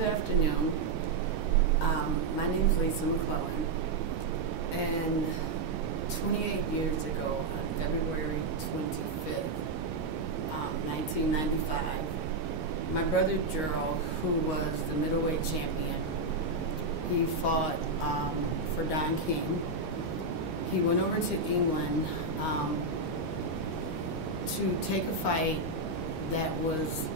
Good afternoon. My name is Lisa McClellan, and 28 years ago, on February 25th, 1995, my brother Gerald, who was the middleweight champion, he fought for Don King. He went over to England to take a fight that was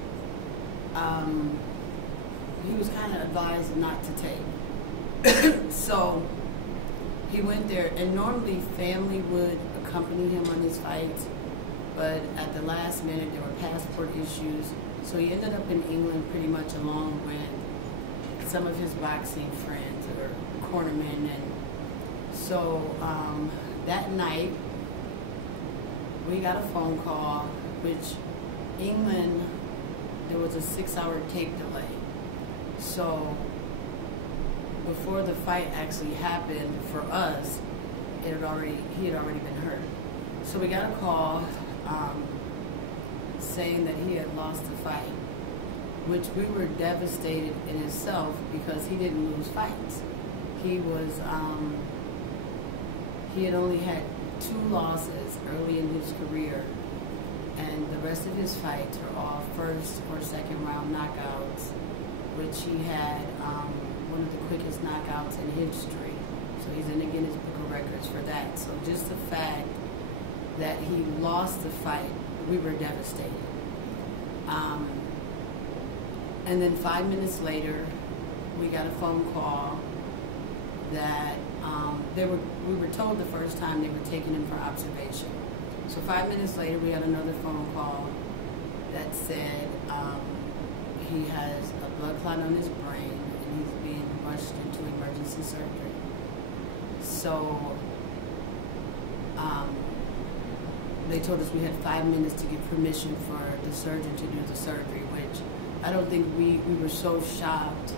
he was kind of advised not to take. So he went there, and normally family would accompany him on his fights, but at the last minute there were passport issues, so he ended up in England pretty much along with some of his boxing friends or cornermen. And so that night we got a phone call, which England, there was a 6-hour tape delay. So before the fight actually happened for us, he had already been hurt. So we got a call saying that he had lost the fight, which we were devastated in itself because he didn't lose fights. He was he had only had 2 losses early in his career, and the rest of his fights were all first or second round knockouts, which he had one of the quickest knockouts in history. So he's in the Guinness Book of Records for that. So just the fact that he lost the fight, we were devastated. And then 5 minutes later, we got a phone call that we were told the first time they were taking him for observation. So 5 minutes later, we got another phone call that said he has a blood clot on his brain and he's being rushed into emergency surgery. So they told us we had 5 minutes to get permission for the surgeon to do the surgery, which I don't think we were so shocked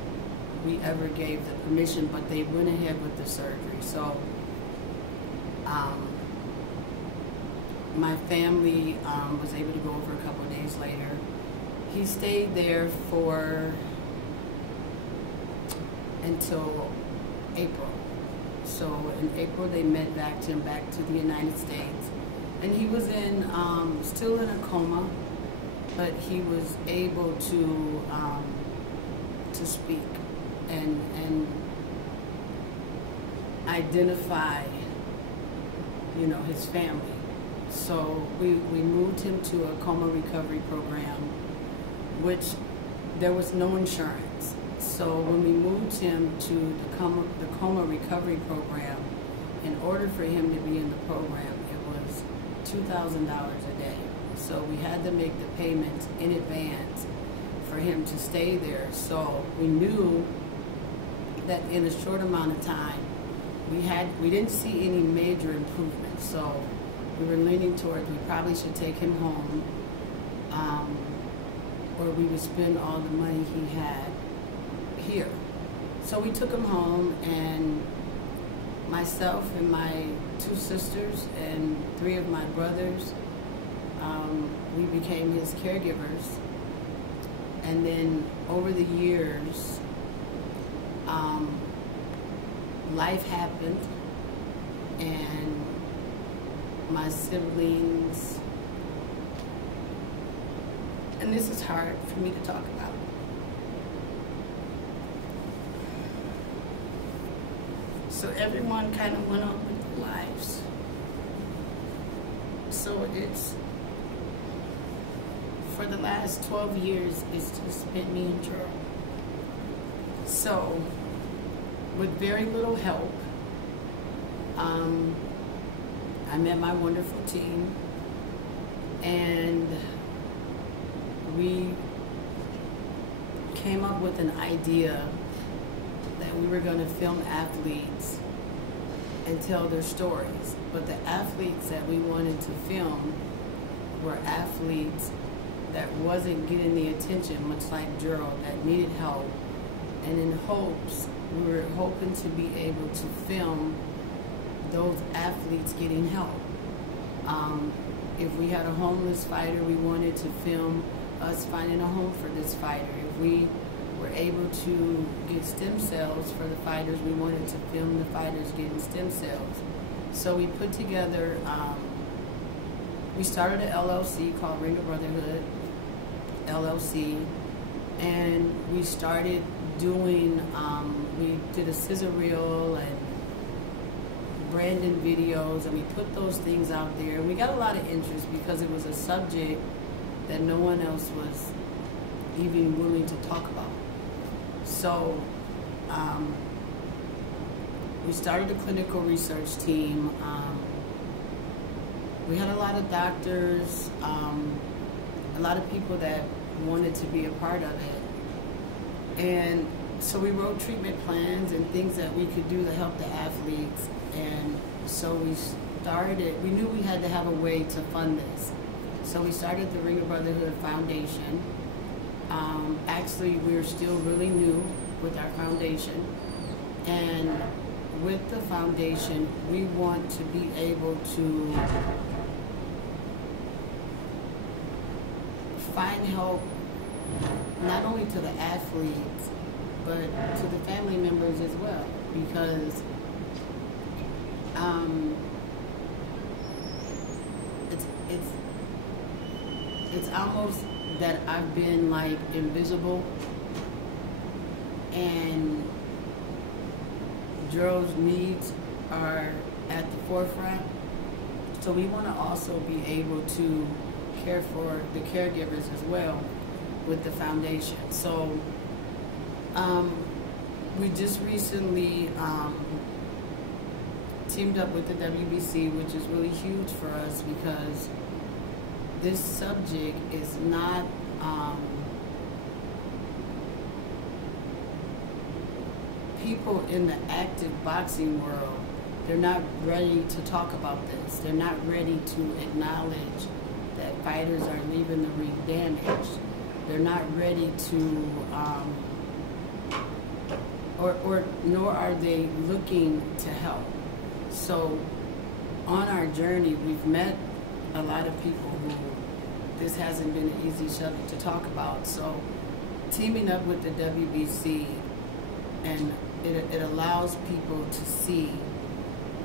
we ever gave the permission, but they went ahead with the surgery. So my family was able to go over a couple of days later. He stayed there until April. So in April they met back to the United States, and he was in still in a coma, but he was able to speak and identify, his family. So we moved him to a coma recovery program, which there was no insurance. So when we moved him to the coma recovery program, in order for him to be in the program, it was $2,000 a day. So we had to make the payments in advance for him to stay there. So we knew that in a short amount of time, we didn't see any major improvement. So we were leaning towards we probably should take him home, or we would spend all the money he had here. So we took him home, and myself and my 2 sisters and 3 of my brothers, we became his caregivers. And then over the years, life happened, and my siblings, and this is hard for me to talk about. So everyone kind of went on with their lives. So it's, for the last 12 years, it's just been me and Gerald. So with very little help, I met my wonderful team, and we came up with an idea that we were going to film athletes and tell their stories. But the athletes that we wanted to film were athletes that wasn't getting the attention, much like Gerald, that needed help. And in hopes, we were hoping to be able to film those athletes getting help. If we had a homeless fighter, we wanted to film us finding a home for this fighter. If we were able to get stem cells for the fighters. We wanted to film the fighters getting stem cells. So we put together, we started an LLC called Ring of Brotherhood LLC, and we started doing, we did a scissor reel and branding videos, and we put those things out there. And we got a lot of interest because it was a subject that no one else was even willing to talk about. So we started a clinical research team. We had a lot of doctors, a lot of people that wanted to be a part of it. And so we wrote treatment plans and things that we could do to help the athletes. And so we knew we had to have a way to fund this. So we started the Ring of Brotherhood Foundation. Actually, we're still really new with our foundation. And with the foundation, we want to be able to find help not only to the athletes, but to the family members as well. Because it's almost that I've been like invisible, and Gerald's needs are at the forefront. So we want to also be able to care for the caregivers as well with the foundation. So we just recently teamed up with the WBC, which is really huge for us because this subject is not people in the active boxing world, they're not ready to talk about this. They're not ready to acknowledge that fighters are leaving the ring damaged. They're not ready to, nor are they looking to help. So on our journey, we've met a lot of people who this hasn't been an easy subject to talk about. So teaming up with the WBC, and it allows people to see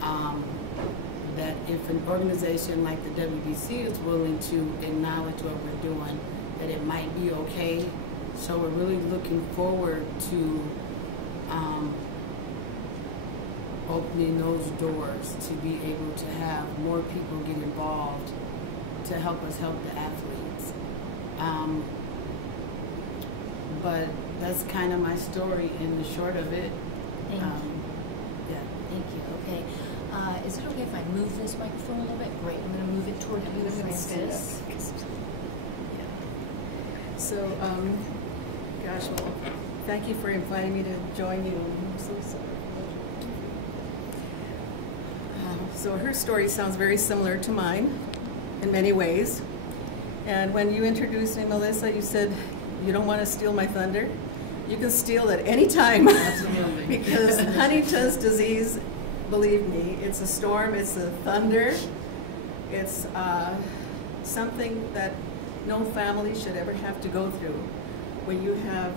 that if an organization like the WBC is willing to acknowledge what we're doing, that it might be okay. So we're really looking forward to opening those doors to be able to have more people get involved to help us help the athletes. But that's kind of my story in the short of it. Thank you. Yeah. Thank you. Okay. Is it okay if I move this microphone a little bit? Great. I'm going to move it toward you, Francis. Yeah. So, gosh, well, thank you for inviting me to join you. I'm so sorry. So her story sounds very similar to mine in many ways. And when you introduced me, Melissa, you said, you don't want to steal my thunder. You can steal it any time. Absolutely. Because Huntington's disease, believe me, it's a storm, it's a thunder. It's something that no family should ever have to go through. When you have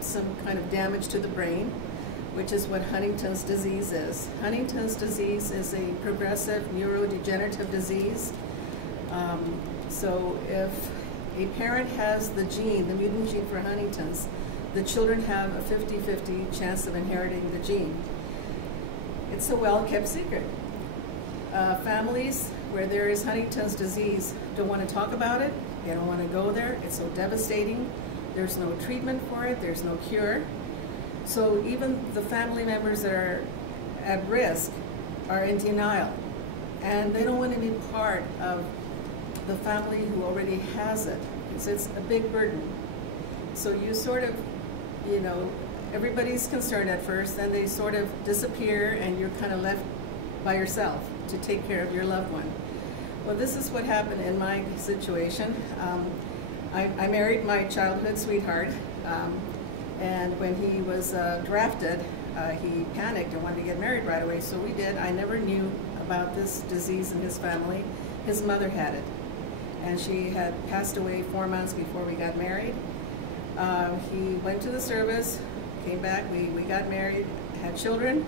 some kind of damage to the brain, which is what Huntington's disease is. Huntington's disease is a progressive neurodegenerative disease. So if a parent has the gene, the mutant gene for Huntington's, the children have a 50-50 chance of inheriting the gene. It's a well-kept secret. Families where there is Huntington's disease don't want to talk about it. They don't want to go there. It's so devastating. There's no treatment for it. There's no cure. So even the family members that are at risk are in denial. And they don't want to be part of the family who already has it. It's a big burden. So you sort of, you know, everybody's concerned at first, then they sort of disappear and you're kind of left by yourself to take care of your loved one. Well, this is what happened in my situation. I married my childhood sweetheart, and when he was drafted, he panicked and wanted to get married right away, so we did. I never knew about this disease in his family. His mother had it, and she had passed away 4 months before we got married. He went to the service, came back, we got married, had children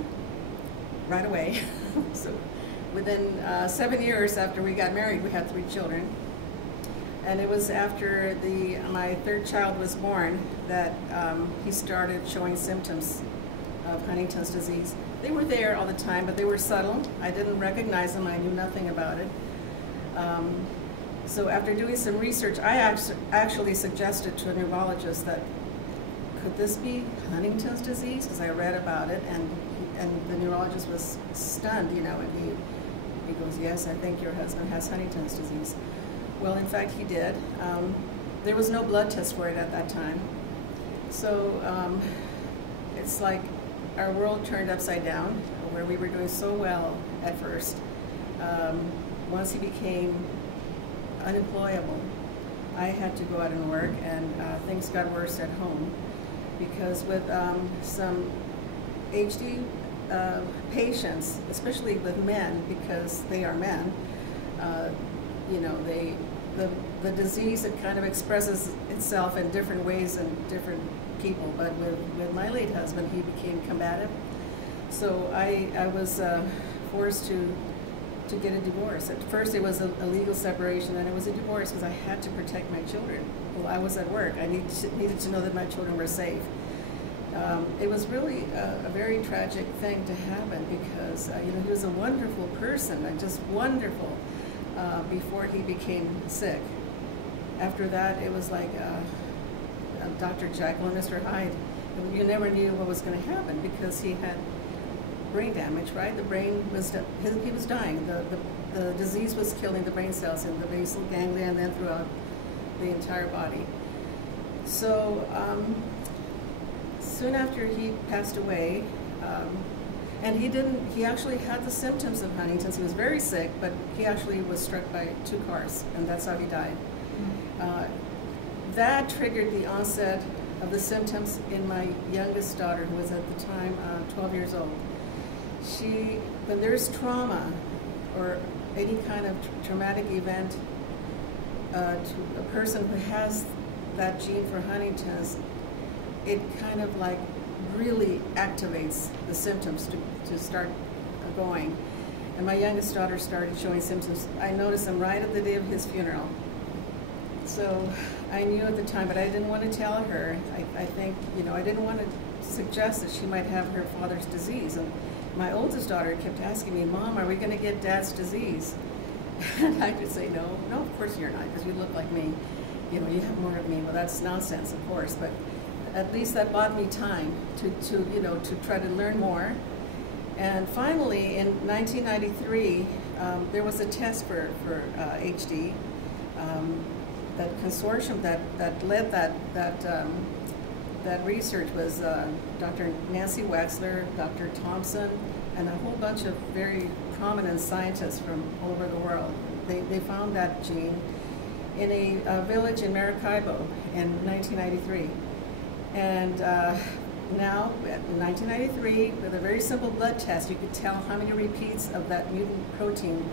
right away. So within 7 years after we got married, we had 3 children. And it was after my 3rd child was born that he started showing symptoms of Huntington's disease. They were there all the time, but they were subtle. I didn't recognize them. I knew nothing about it. So after doing some research, I actually suggested to a neurologist that, could this be Huntington's disease? Because I read about it, and the neurologist was stunned, you know, and he goes, yes, I think your husband has Huntington's disease. Well, in fact, he did. There was no blood test for it at that time. So it's like our world turned upside down, where we were doing so well at first. Once he became unemployable, I had to go out and work, and things got worse at home, because with some HD patients, especially with men, because they are men, you know, the disease, it kind of expresses itself in different ways in different people. But with my late husband, he became combative. So I was forced to get a divorce. At first it was a legal separation, and it was a divorce because I had to protect my children. Well, I was at work. I needed to know that my children were safe. It was really a very tragic thing to happen, because you know, he was a wonderful person, and just wonderful, before he became sick. After that, it was like Dr. Jekyll and Mr. Hyde. You never knew what was going to happen, because he had brain damage, right? The brain was, he was dying. The disease was killing the brain cells in the basal ganglia and then throughout the entire body. So soon after he passed away, and he actually had the symptoms of Huntington's. He was very sick, but he actually was struck by 2 cars, and that's how he died. That triggered the onset of the symptoms in my youngest daughter, who was at the time 12 years old. When there's trauma or any kind of traumatic event to a person who has that gene for Huntington's, it kind of like really activates the symptoms to start going. And my youngest daughter started showing symptoms. I noticed them right at the day of his funeral. So I knew at the time, but I didn't want to tell her. I think, you know, I didn't want to suggest that she might have her father's disease. And my oldest daughter kept asking me, Mom, are we going to get Dad's disease? And I could say, no, of course you're not, because you look like me. You know, you have more of me. Well, that's nonsense, of course, but at least that bought me time to try to learn more. And finally, in 1993, there was a test for HD. That consortium that led that research was Dr. Nancy Wexler, Dr. Thompson, and a whole bunch of very prominent scientists from all over the world. They found that gene in a village in Maracaibo in 1993. And now, in 1993, with a very simple blood test, you could tell how many repeats of that mutant protein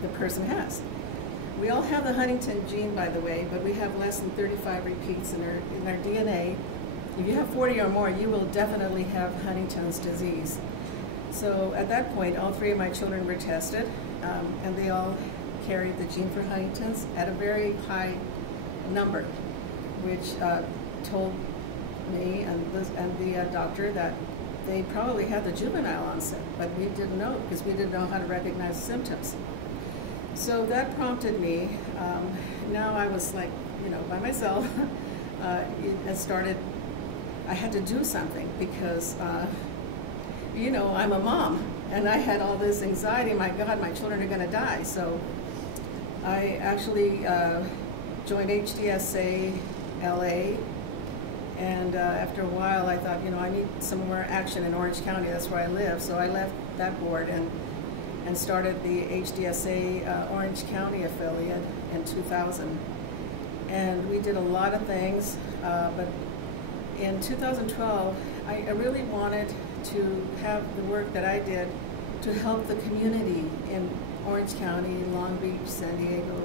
the person has. We all have the Huntington gene, by the way, but we have less than 35 repeats in our DNA. If you have 40 or more, you will definitely have Huntington's disease. So at that point, all 3 of my children were tested, and they all carried the gene for Huntington's at a very high number, which told me and the doctor that they probably had the juvenile onset, but we didn't know, because we didn't know how to recognize symptoms. So that prompted me. Now I was like, you know, by myself. It started, I had to do something, because, you know, I'm a mom, and I had all this anxiety. My God, my children are going to die. So I actually joined HDSA LA, and after a while I thought, you know, I need some more action in Orange County. That's where I live. So I left that board and started the HDSA Orange County affiliate in 2000. And we did a lot of things, but in 2012, I really wanted to have the work that I did to help the community in Orange County, Long Beach, San Diego,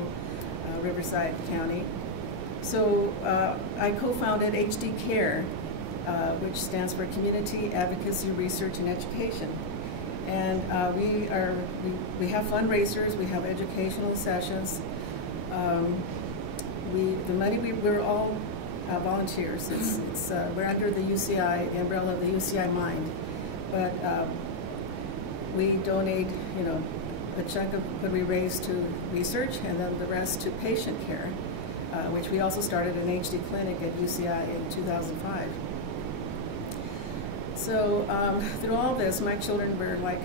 Riverside County. So I co-founded HD Care, which stands for Community Advocacy Research and Education. And we have fundraisers, we have educational sessions. We're all volunteers. We're under the UCI, the umbrella of the UCI Mind. But we donate, a chunk of what we raise to research, and then the rest to patient care, which we also started an HD clinic at UCI in 2005. So through all this, my children were like,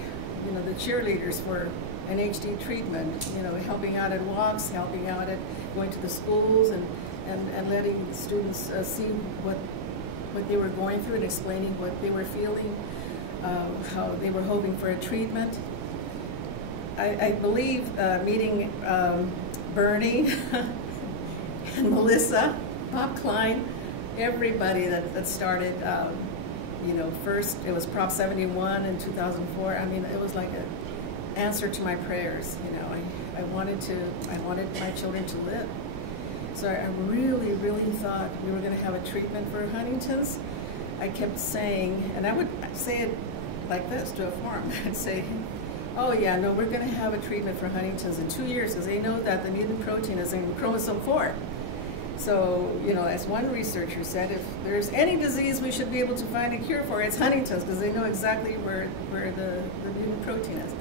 the cheerleaders for an HD treatment, helping out at walks, helping out at going to the schools and letting the students see what they were going through and explaining what they were feeling, how they were hoping for a treatment. I believe meeting Bernie and Melissa, Bob Klein, everybody that started, first it was Prop 71 in 2004. I mean, it was like an answer to my prayers. I wanted my children to live. So I really, really thought we were going to have a treatment for Huntington's. I kept saying, and I would say it like this to a forum. I'd say, oh yeah, no, we're going to have a treatment for Huntington's in 2 years because they know that the mutant protein is in chromosome 4. So, as one researcher said, if there's any disease we should be able to find a cure for, it's Huntington's because they know exactly where the mutant protein is.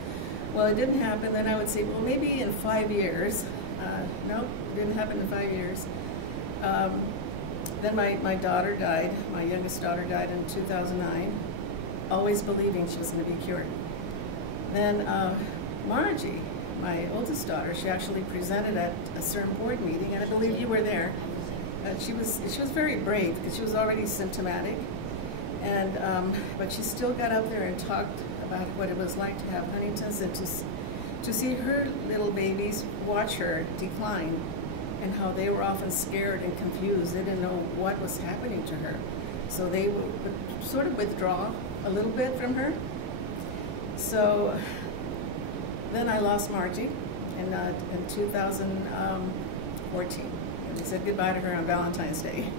Well, it didn't happen. Then I would say, well, maybe in 5 years. No, it didn't happen in 5 years. Then my daughter died. My youngest daughter died in 2009, always believing she was going to be cured. Then Margie, my oldest daughter, she actually presented at a certain board meeting, and I believe you were there. She was very brave because she was already symptomatic, and but she still got up there and talked about what it was like to have Huntington's and to see her little babies watch her decline, and how they were often scared and confused. They didn't know what was happening to her, so they would sort of withdraw a little bit from her. So then I lost Margie in 2014. We said goodbye to her on Valentine's Day.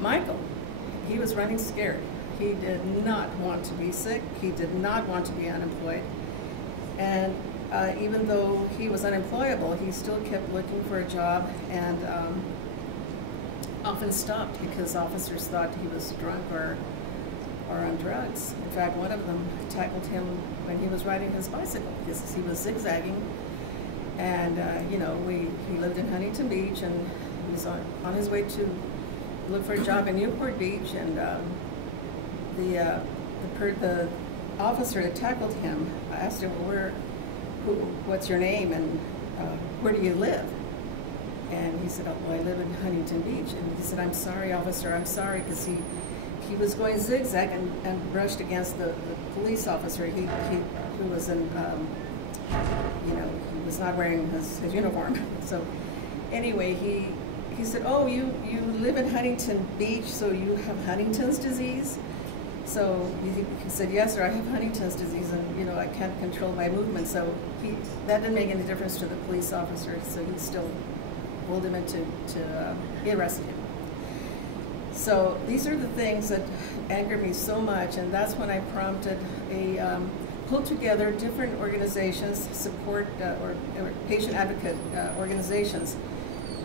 Michael, he was running scared. He did not want to be sick. He did not want to be unemployed. And even though he was unemployable, he still kept looking for a job and often stopped because officers thought he was drunk or on drugs. In fact, one of them tackled him when he was riding his bicycle because he was zigzagging. And he lived in Huntington Beach, and he was on his way to look for a job in Newport Beach. And the officer that tackled him asked him, well, what's your name and where do you live? And he said, oh, well, I live in Huntington Beach. And he said, I'm sorry, officer, I'm sorry, because he was going zigzag and brushed against the police officer. He was in, he was not wearing his uniform. So anyway, he said, oh, you live in Huntington Beach, so you have Huntington's disease? So he said, yes, sir, I have Huntington's disease, and I can't control my movement. So that didn't make any difference to the police officer, so he still pulled him he arrested him. So these are the things that anger me so much, and that's when I prompted pulled together different organizations, support or patient advocate organizations,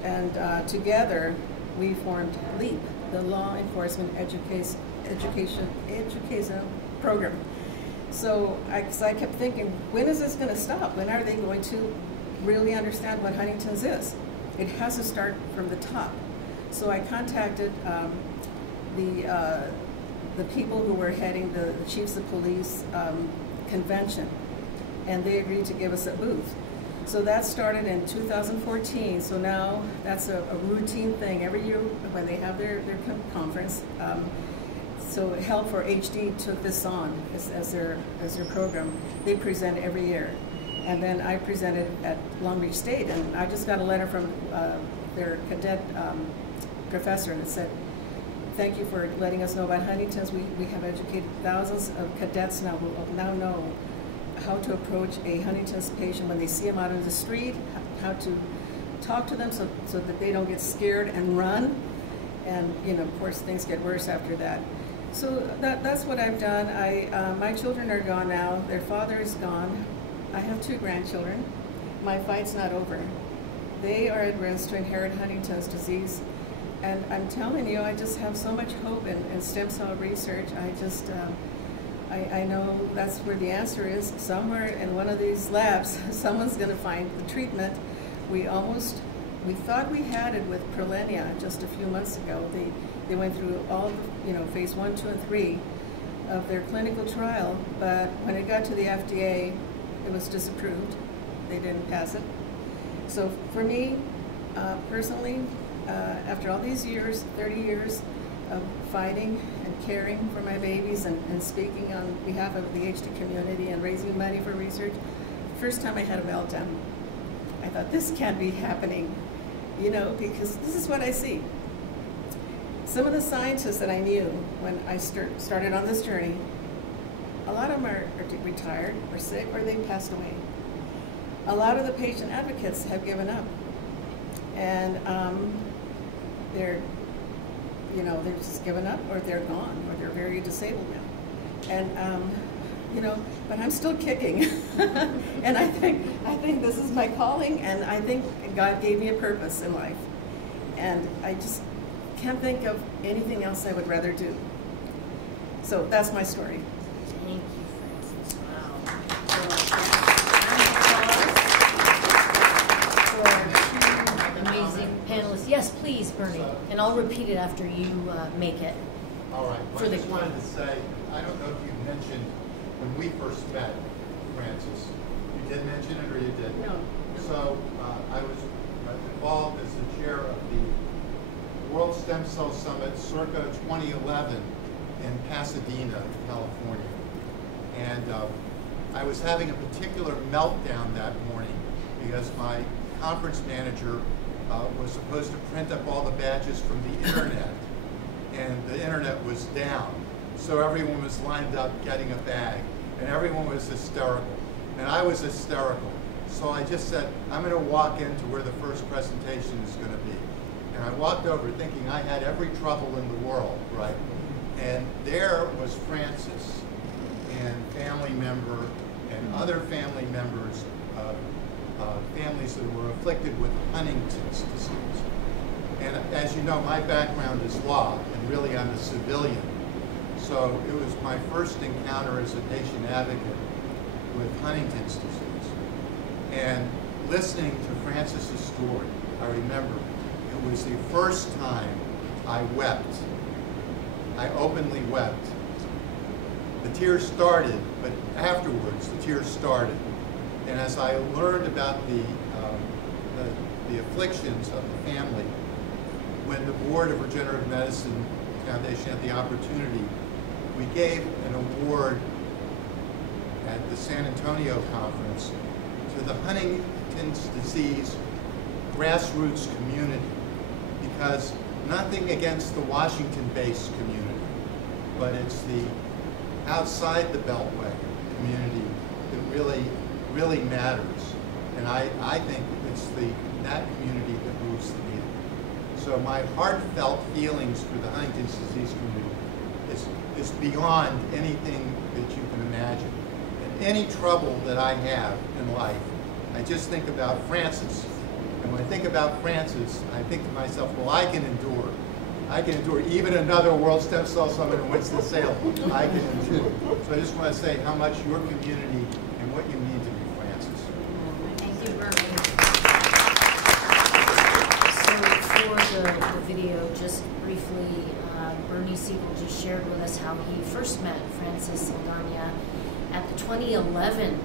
and together we formed LEAP, the Law Enforcement Education Program. So I kept thinking, when is this going to stop? When are they going to really understand what Huntington's is? It has to start from the top. So I contacted the people who were heading the Chiefs of Police convention, and they agreed to give us a booth. So that started in 2014. So now that's a routine thing every year when they have their conference. So Help for HD took this on as their program. They present every year, and then I presented at Long Beach State, and I just got a letter from their cadet professor, and it said, thank you for letting us know about Huntington's. We have educated thousands of cadets now who now know how to approach a Huntington's patient when they see him out in the street, how to talk to them so that they don't get scared and run. And, you know, of course, things get worse after that. So that's what I've done. My children are gone now. Their father is gone. I have 2 grandchildren. My fight's not over. They are at risk to inherit Huntington's disease. And I'm telling you, I just have so much hope in stem cell research. I know that's where the answer is. Somewhere in one of these labs, someone's going to find the treatment. We thought we had it with Prolenia just a few months ago. They went through all, you know, phase 1, 2, and 3 of their clinical trial, but when it got to the FDA, it was disapproved. They didn't pass it. So for me, personally, after all these years, 30 years of fighting and caring for my babies and speaking on behalf of the HD community and raising money for research, first time I had a meltdown. I thought, this can't be happening, you know, because this is what I see. Some of the scientists that I knew when I started on this journey, a lot of them are retired or sick or they've passed away. A lot of the patient advocates have given up. And they're just given up, or they're gone, or they're very disabled now. And you know, but I'm still kicking. And I think this is my calling, and I think God gave me a purpose in life. And I just can't think of anything else I would rather do. So that's my story. Thank you, Frances. Wow. For amazing panelists. Yes, please, Bernie. And I'll repeat it after you make it. All right. For I the just wanted to say, I don't know if you mentioned when we first met, Frances. You did mention it, or you didn't? No. So I was involved as the chair of the World Stem Cell Summit circa 2011 in Pasadena, California. And I was having a particular meltdown that morning because my conference manager was supposed to print up all the badges from the internet, and the internet was down. So everyone was lined up getting a bag, and everyone was hysterical. And I was hysterical. So I just said, I'm going to walk into where the first presentation is going to be. And I walked over thinking I had every trouble in the world, right? And there was Frances and family member and other family members, families that were afflicted with Huntington's disease. And as you know, my background is law, and really I'm a civilian. So it was my first encounter as a patient advocate with Huntington's disease. And listening to Frances's story, I remember it was the first time I wept. I openly wept. The tears started, but afterwards the tears started. And as I learned about the afflictions of the family, when the Board of Regenerative Medicine Foundation had the opportunity, we gave an award at the San Antonio conference to the Huntington's disease grassroots community, because nothing against the Washington-based community, but it's the outside the Beltway community that really matters. And I think it's that community that moves the needle. So my heartfelt feelings for the Huntington's disease community is beyond anything that you can imagine. And any trouble that I have in life, I just think about Frances. And when I think about Frances, I think to myself, well, I can endure. I can endure even another World Stem Cell Summit in Winston-Salem. I can endure. So I just want to say how much your community and what you mean to me, Frances. Thank you, Bernie. So for the video, just briefly, Bernie Siegel just shared with us how he first met Frances Saldaña at the 2011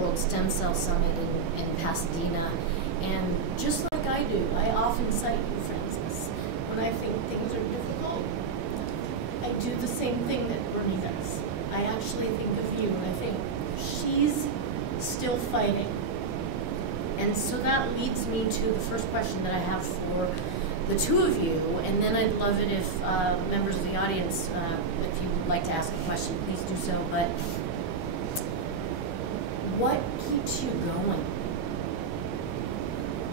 World Stem Cell Summit in Pasadena. And just like I do, I often cite you, Frances, when I think things are difficult. I do the same thing that Bernie does. I actually think of you, and I think she's still fighting. And so that leads me to the first question that I have for the two of you, and then I'd love it if members of the audience, if you would like to ask a question, please do so. But what keeps you going?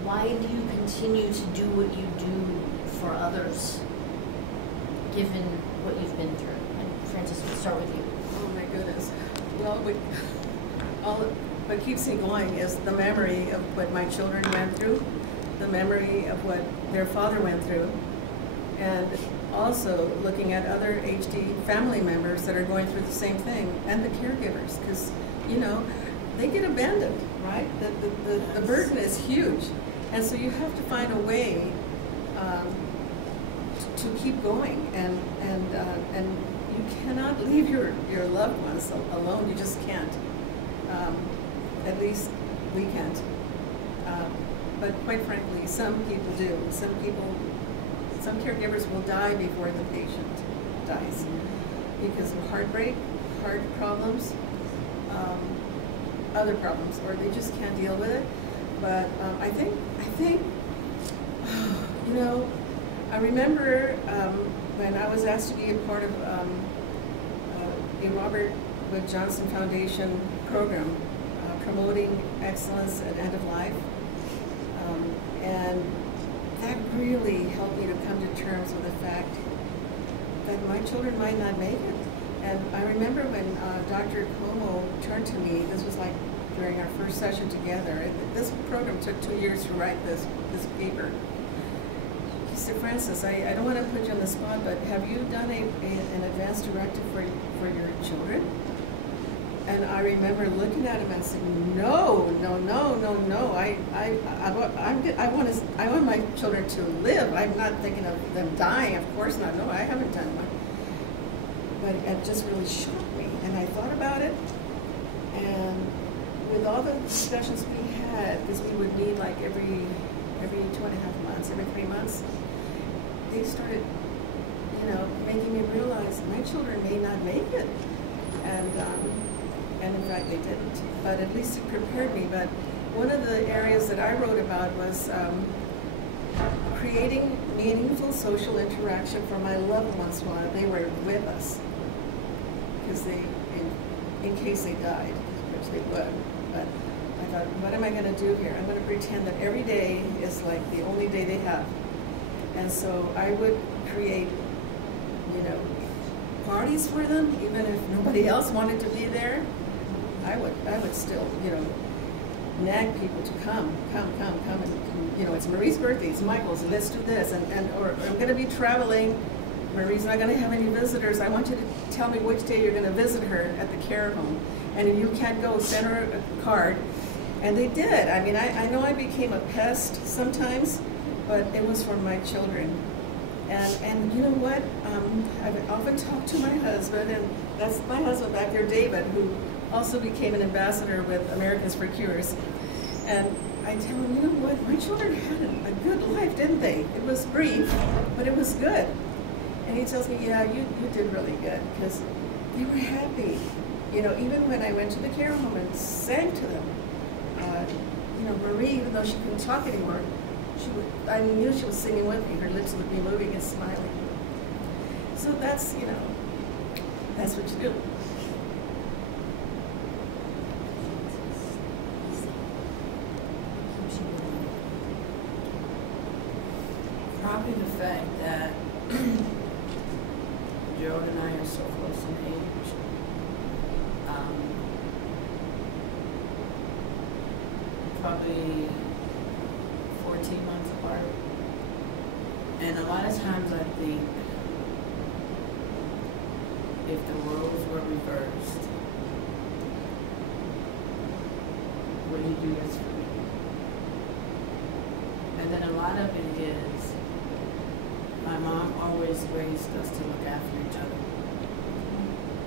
why do you continue to do what you do for others, given what you've been through? And Frances, we'll start with you. Oh my goodness. Well, what keeps me going is the memory of what my children went through, the memory of what their father went through, and also looking at other HD family members that are going through the same thing, and the caregivers, because, you know, they get abandoned, right? The burden is huge. And so you have to find a way to keep going, and you cannot leave your loved ones alone. You just can't. At least we can't. But quite frankly, some people do. Some caregivers will die before the patient dies because of heartbreak, heart problems, other problems, or they just can't deal with it. But I think, you know, I remember when I was asked to be a part of a Robert Wood Johnson Foundation program promoting excellence at end of life, and that really helped me to come to terms with the fact that my children might not make it. And I remember when Dr. Como turned to me, this was like during our first session together, and this program took 2 years to write this paper. He said, Frances, I don't want to put you on the spot, but have you done an advance directive for your children? And I remember looking at him and saying, no. I want my children to live. I'm not thinking of them dying. Of course not. No, I haven't done one. But it just really shocked me. And I thought about it. And with all the discussions we had, because we would meet like every 2.5 months, every 3 months, they started, you know, making me realize my children may not make it. And in fact they didn't, but at least it prepared me. But one of the areas that I wrote about was creating meaningful social interaction for my loved ones while they were with us, because in case they died, which they would. But I thought, what am I going to do here? I'm going to pretend that every day is like the only day they have. And so I would create, you know, parties for them, even if nobody else wanted to be there. I would still, you know, nag people to come, and, you know, it's Marie's birthday, it's Michael's, and let's do this, or I'm going to be traveling, Marie's not going to have any visitors, I want you to tell me which day you're going to visit her at the care home, and if you can't go, send her a card. And they did. I mean, I know I became a pest sometimes, but it was for my children. And you know what? I've often talked to my husband, and that's my husband back there, David, who also became an ambassador with Americans for Cures. And I tell him, you know what? My children had a good life, didn't they? It was brief, but it was good. And he tells me, yeah, you did really good, because they were happy. You know, even when I went to the care home and sang to them, you know, Marie, even though she couldn't talk anymore, I knew she was singing with me. Her lips would be moving and smiling. So that's, you know, that's what you do. Probably the fact that Gerald and I are so close in age. Probably 14 months apart. And a lot of times I think if the roles were reversed, would he do this for me? And then a lot of it is, my mom always raised us to look after each other.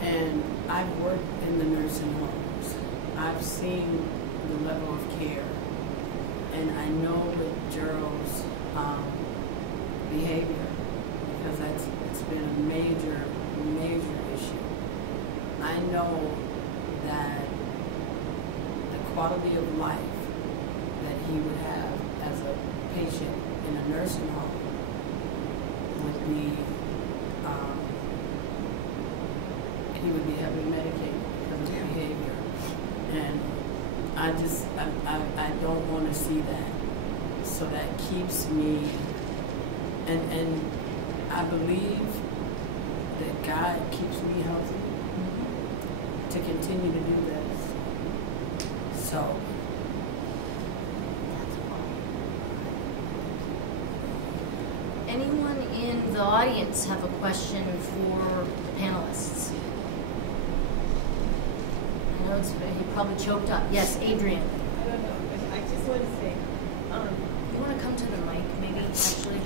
And I've worked in the nursing homes. I've seen the level of care. And I know with Gerald's behavior, because it's been a major issue. I know that the quality of life that he would have as a patient in a nursing home would be, he would be heavily medicated because of the behavior. And I don't want to see that. So that keeps me, and I believe that God keeps me healthy to continue to do this. So. Anyone in the audience have a question for the panelists? I know he probably choked up. Yes, Adrian. I don't know. I just want to say, you want to come to the mic, maybe, actually?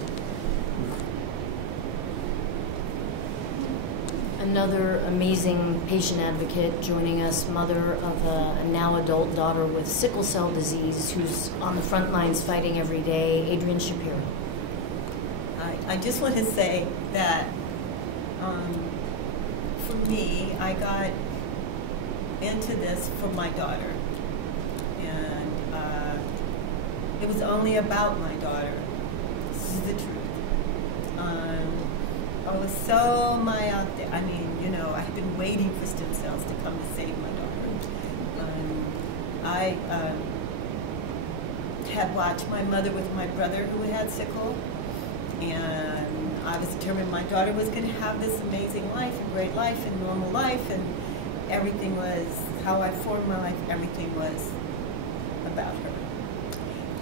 Another amazing patient advocate joining us, mother of a now adult daughter with sickle cell disease who's on the front lines fighting every day, Adrian Shapiro. I just want to say that for me, I got into this for my daughter. And it was only about my daughter. This is the truth. I was so myopic. I mean, you know, I had been waiting for stem cells to come to save my daughter. I had watched my mother with my brother who had sickle, and I was determined my daughter was going to have this amazing life, a great life, and normal life, and everything was, how I formed my life, everything was about her.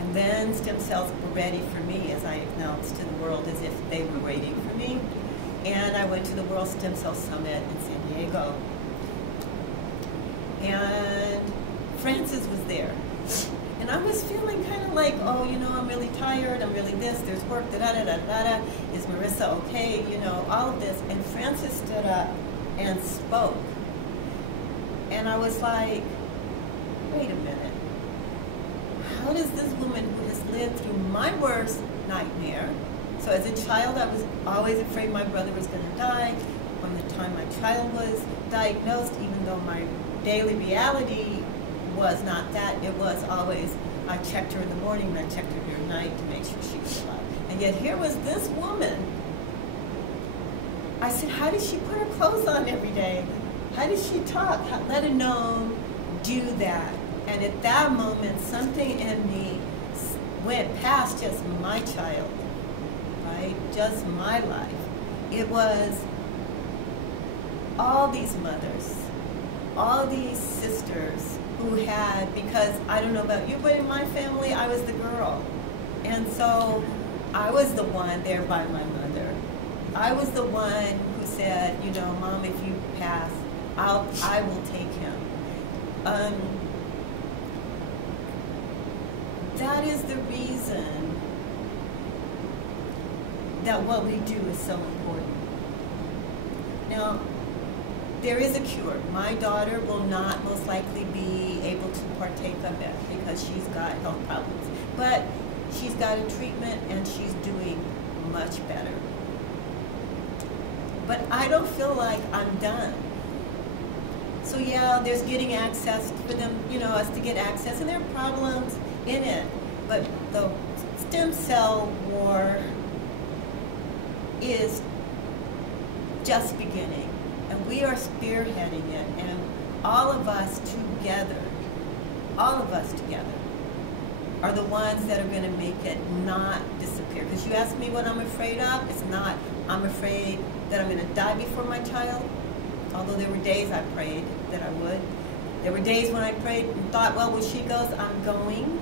And then stem cells were ready for me, as I acknowledged to the world, as if they were waiting for me. And I went to the World Stem Cell Summit in San Diego. And Frances was there. And I was feeling kind of like, oh, you know, I'm really tired, I'm really this, there's work, da-da-da-da-da-da, is Marissa okay, you know, all of this. And Frances stood up and spoke. And I was like, wait a minute. How does this woman who has lived through my worst nightmare, so as a child I was always afraid my brother was going to die, from the time my child was diagnosed, even though my daily reality was not that, it was always, I checked her in the morning and I checked her at night to make sure she was alive. And yet here was this woman. I said, how does she put her clothes on every day? How does she talk? Let alone do that. And at that moment, something in me went past just my child, right? Just my life. It was all these mothers, all these sisters who had, because I don't know about you, but in my family, I was the girl. And so I was the one there by my mother. I was the one who said, you know, Mom, if you pass, I will take him. That is the reason that what we do is so important. Now, there is a cure. My daughter will not most likely be able to partake of it because she's got health problems. But she's got a treatment and she's doing much better. But I don't feel like I'm done. So yeah, there's getting access for them, you know, us to get access, and there are problems in it. But the stem cell war is just beginning, and we are spearheading it, and all of us together are the ones that are going to make it not disappear. Because you asked me what I'm afraid of, it's not, I'm afraid that I'm going to die before my child, although there were days I prayed that I would. There were days when I prayed and thought, well, when she goes, I'm going.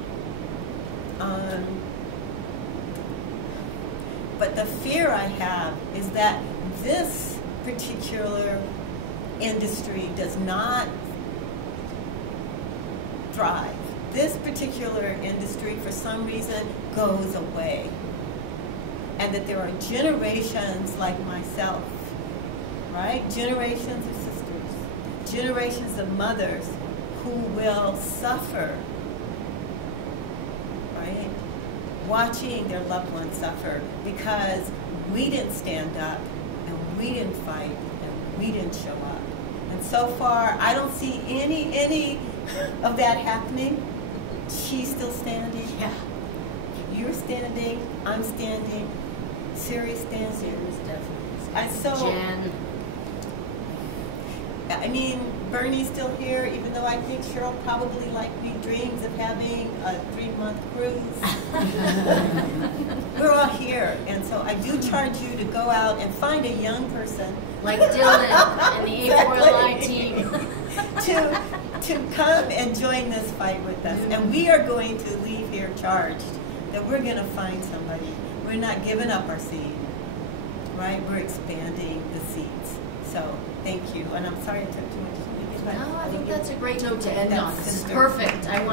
But the fear I have is that this particular industry does not thrive. This particular industry, for some reason, goes away. And that there are generations like myself, right? Generations of sisters, generations of mothers who will suffer, right? Watching their loved ones suffer because we didn't stand up and we didn't fight and we didn't show up. And so far, I don't see any of that happening. She's still standing. Yeah. You're standing. I'm standing. Siri stands. Siri's definitely. And so, Jan. I mean, Bernie's still here, even though I think Cheryl probably, like me, dreams of having a 3-month cruise. We're all here, and so I do charge you to go out and find a young person. Like Dylan and the A4LI team. to come and join this fight with us. And we are going to leave here charged that we're going to find somebody. We're not giving up our seat, right? We're expanding the seats. So thank you. And I'm sorry I took too much time. No, I think that's a great note to end on. This is Sister. perfect. I